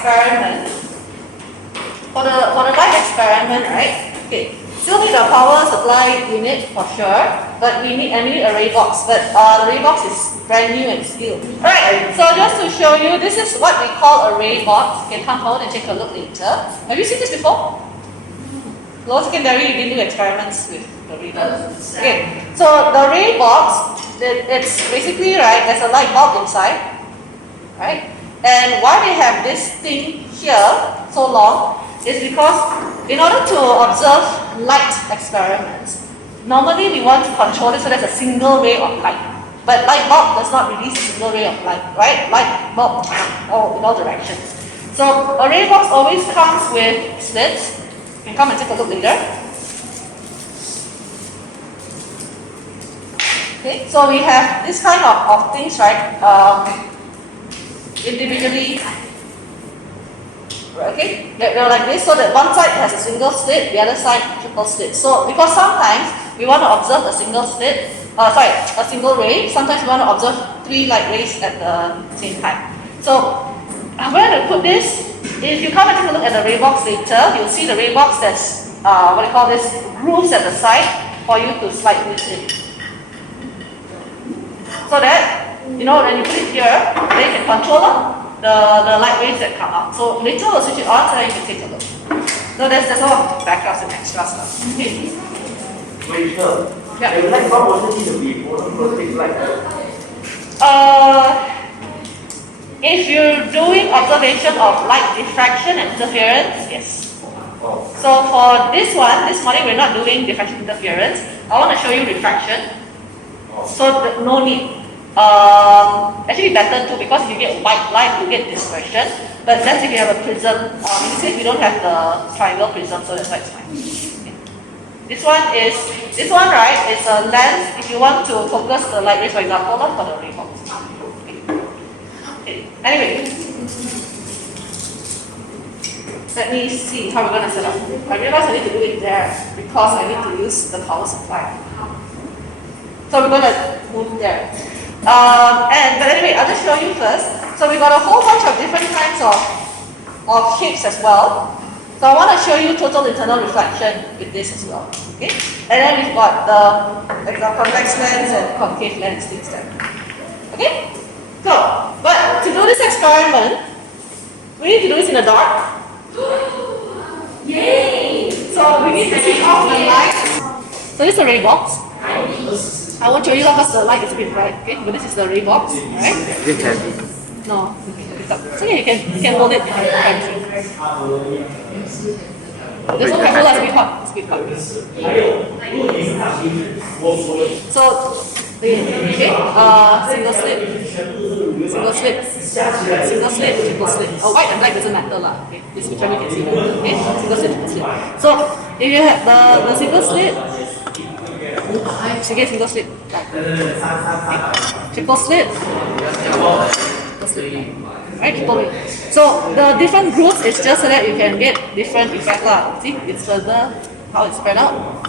experiment, for the light experiment, right? Okay, still need a power supply unit for sure, but we need a ray box. But the ray box is brand new and steel. Alright, so just to show you, this is what we call a ray box. You can come home and take a look later. Have you seen this before? Lower secondary, you didn't do experiments with the ray box. Okay, so the ray box, it's basically, right, there's a light bulb inside, right? And why we have this thing here so long is because in order to observe light experiments, normally we want to control it so there's a single ray of light. But light bulb does not release a single ray of light, right? Light bulb in all directions. So a ray box always comes with slits. You can come and take a look later. Okay, so we have this kind of things, right? Individually. Okay, they're like this, so that one side has a single slit, the other side triple slit. So because sometimes we want to observe a single slit, a single ray. Sometimes we want to observe 3 light rays at the same time. So where to put this? If you come and take a look at the ray box later, you'll see the ray box that's what we call this grooves at the side for you to slide this in. So that when you put it here, then you can control the light rays that come out. So later we'll switch it on so that you can take a look. So there's a lot of backups and extra stuff. Okay? Yeah. The light bulb also needs to be monochromatic light. If you're doing observation of light diffraction and interference, yes. So for this morning we're not doing diffraction interference. I want to show you refraction. So no need. Actually better too, because if you get white light, you get dispersion. But that's if you have a prism. In this case we don't have the triangle prism, so that's why it's fine. This one, right, is a lens if you want to focus the light rays, for example, not for the ray box. Okay. Anyway, let me see how we're going to set up. I realize I need to do it there because I need to use the power supply. So we're going to move there. But anyway, I'll just show you first. So we got a whole bunch of different kinds of shapes as well. So I want to show you total internal reflection with this as well. Okay? And then we've got the convex lens and concave lens things there. Okay? So, but to do this experiment, we need to do this in the dark. Yay! So we need to switch off the lights. So this is a ray box. I won't show you because the light is a bit bright. Okay? But this is the ray box. Alright? No. So yeah, you can hold it behind. There's no careful, it's a bit hot. It's a bit hot. So, single slip, triple slip. Oh, white and black doesn't matter lah. Okay, this which one you can see. Okay, single slip, triple slip. So, if you have the single slip, single slip, okay. Triple slip, right, triple way. So the different groups is just so that you can get different effect lah. See, it's further how it's spread out.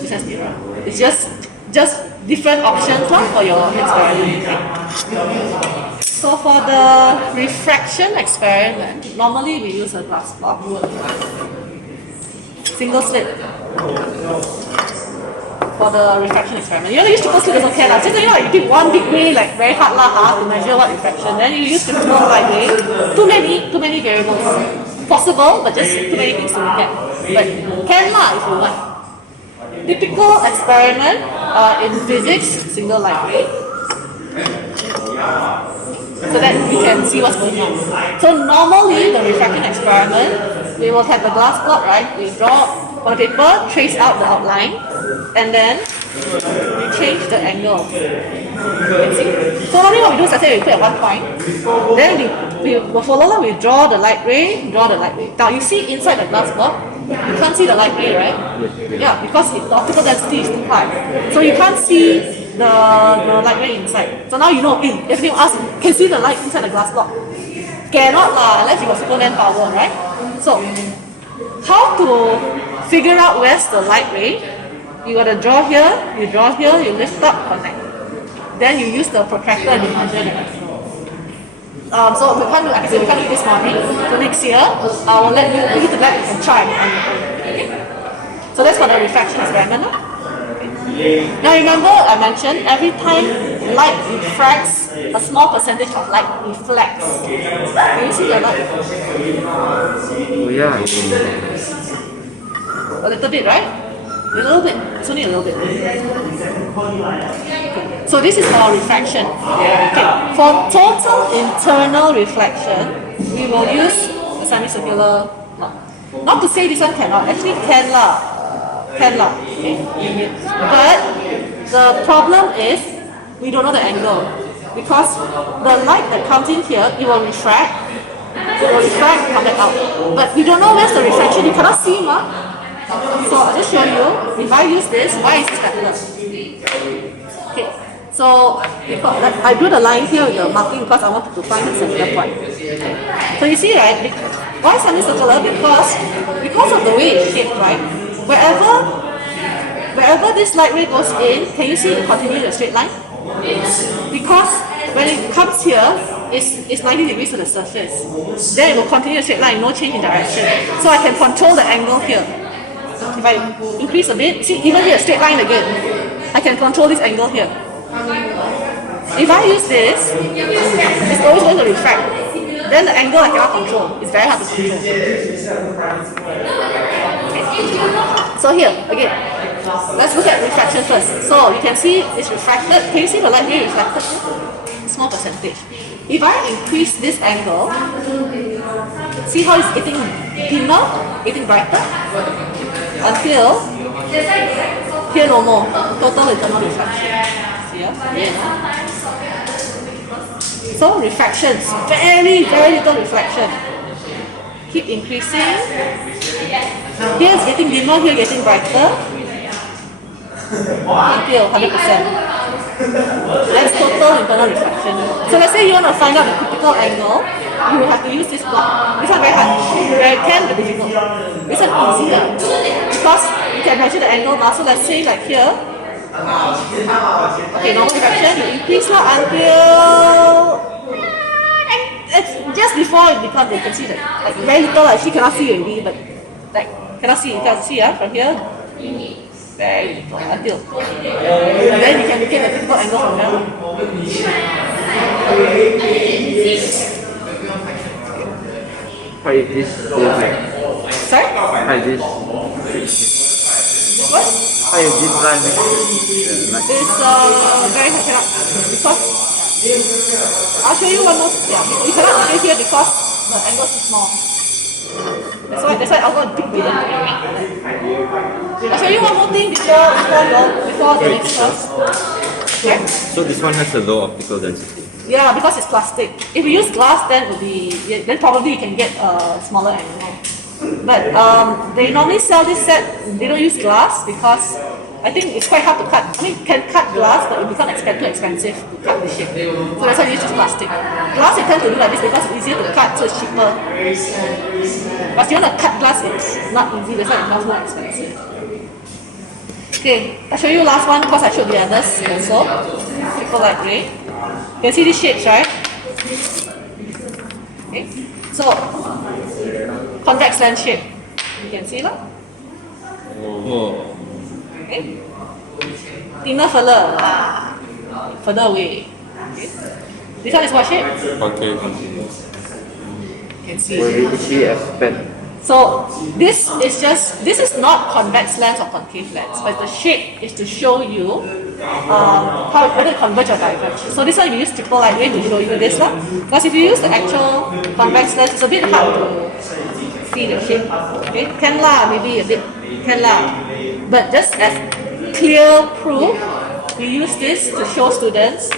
This has different. It's just different options lah for your experiment. Okay? So for the refraction experiment, normally we use a glass block. Single slit. For the refraction experiment. You want to use triple slit, it's okay lah. Just you did one big ray, like very hard to measure what refraction. Then you use triple light ray. Too many variables. Possible, but just too many things to look at. But can lah if you want. Typical experiment in physics, single light ray. So that you can see what's going on. So normally the refraction experiment, we will have the glass block, right? We draw on paper, trace out the outline, and then we change the angle. You can see. So normally what we do is I say we put at one point, then we will follow, we draw the light ray, Now you see inside the glass block, you can't see the light ray, right? Yeah, because the optical density is too high. So you can't see the light ray inside. So now you know, if you ask, can see the light inside the glass block? Cannot lah, unless you got Superman power, right? So, how to figure out where's the light ray? You gotta draw here, you lift up, connect. Then you use the protractor and you measure that. So we can't do, like I said, we can't do it this morning. So next year, I will let you read the lab and try. Okay? So that's for the refraction experiment. Okay. Now remember, I mentioned every time light refracts, a small percentage of light reflects. Can you see the light? Oh yeah. A little bit, right? A little bit. It's only a little bit. So this is for refraction. Okay. For total internal reflection, we will use the semicircular. Not to say this one cannot. Actually, can lah. Can lah. Okay. But the problem is we don't know the angle because the light that comes in here, it will refract. It will refract, come back out. But we don't know where's the refraction. You cannot see, ma. So I'll just show you, if I use this, why is this better? Okay, so I drew the line here with the marking because I wanted to find the center point. So you see, right, why semicircular? Because of the way it's shaped, right? Wherever this light ray goes in, can you see it continue in a straight line? Because when it comes here, it's 90 degrees to the surface. Then it will continue a straight line, no change in direction. So I can control the angle here. If I increase a bit, see even here, straight line again. I can control this angle here. If I use this, it's always going to refract. Then the angle I cannot control. It's very hard to control. Okay. So here, again, let's look at refraction first. So you can see it's refracted. Can you see the light here reflected? Small percentage. If I increase this angle, see how it's getting thinner, getting brighter? Until here no more. Total internal reflection. See, so refractions, very, very little reflection. Keep increasing. Here it's getting dimmer, here getting brighter. Until 100%. That's total internal reflection. So let's say you want to find out the critical angle, you will have to use this plot. This one very hard. Very can be difficult. This one easier. Because you can measure the angle now. So let's say like here. Okay, normal refraction, you increase until it's just before it becomes, you can see that like very little, actually cannot see already, but like cannot see, you can see from here. Very little until. And then you can locate the critical angle from here. How is this? Sorry? How is this? What? How is this line? It's very hard, cannot, because I'll show you one more. Yeah, you cannot locate here because the angle is too small. That's why I'll go and dig it. I'll show you one more thing before the next class. Okay? So this one has a low optical density. Yeah, because it's plastic. If we use glass, then then probably you can get a smaller angle. But they normally sell this set. They don't use glass because I think it's quite hard to cut. I mean, you can cut glass, but it becomes too expensive to cut the shape. So that's why you use plastic. Glass, you tend to do like this because it's easier to cut, so it's cheaper. But if you want to cut glass, it's not easy. That's why it becomes more expensive. Okay, I'll show you last one because I showed the others also. Triple light ray. You can see these shapes, right? Okay, so convex lens shape. You can see that? Oh. Okay. Thinner further away. Okay. This one is what shape? Okay. You can see. Which we expect. So this is not convex lens or concave lens, but the shape is to show you how whether it converge or diverge. So this one we use triple light ray to show you this one. Because if you use the actual convex lens, it's a bit hard to see the shape. Okay, can lah, maybe a bit can lah. But just as clear proof, we use this to show students.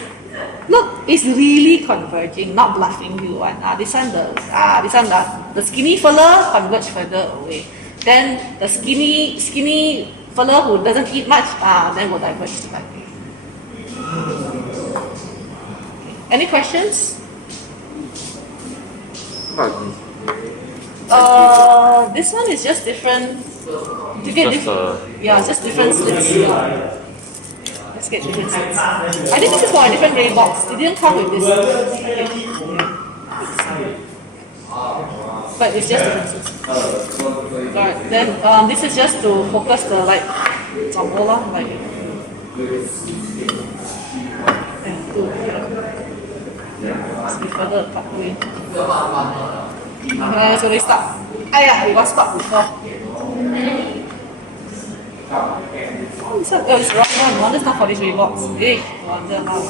Look, it's really converging, not bluffing you. This one the skinny fella converge further away. Then the skinny fella who doesn't eat much, then will diverge slightly. Any questions? This one is just different. To get just different slits. Let's get different slits. I think this is for a different ray box. It didn't come with this. Okay. But it's just differences. Alright, then this is just to focus the light. Like let's be further apart away. Okay, so we start. We got stuck before. Oh, it's wrong one. Wonder it's not for this rebox. Wonder how.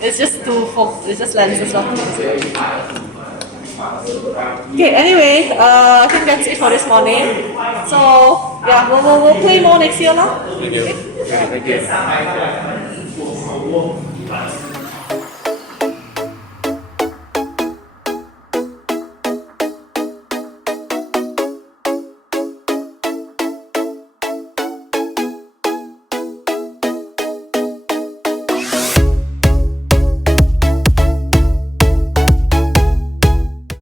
It's just it's just lenses. Okay, anyway, I think that's it for this morning. So, yeah, we'll play more next year now. Thank you.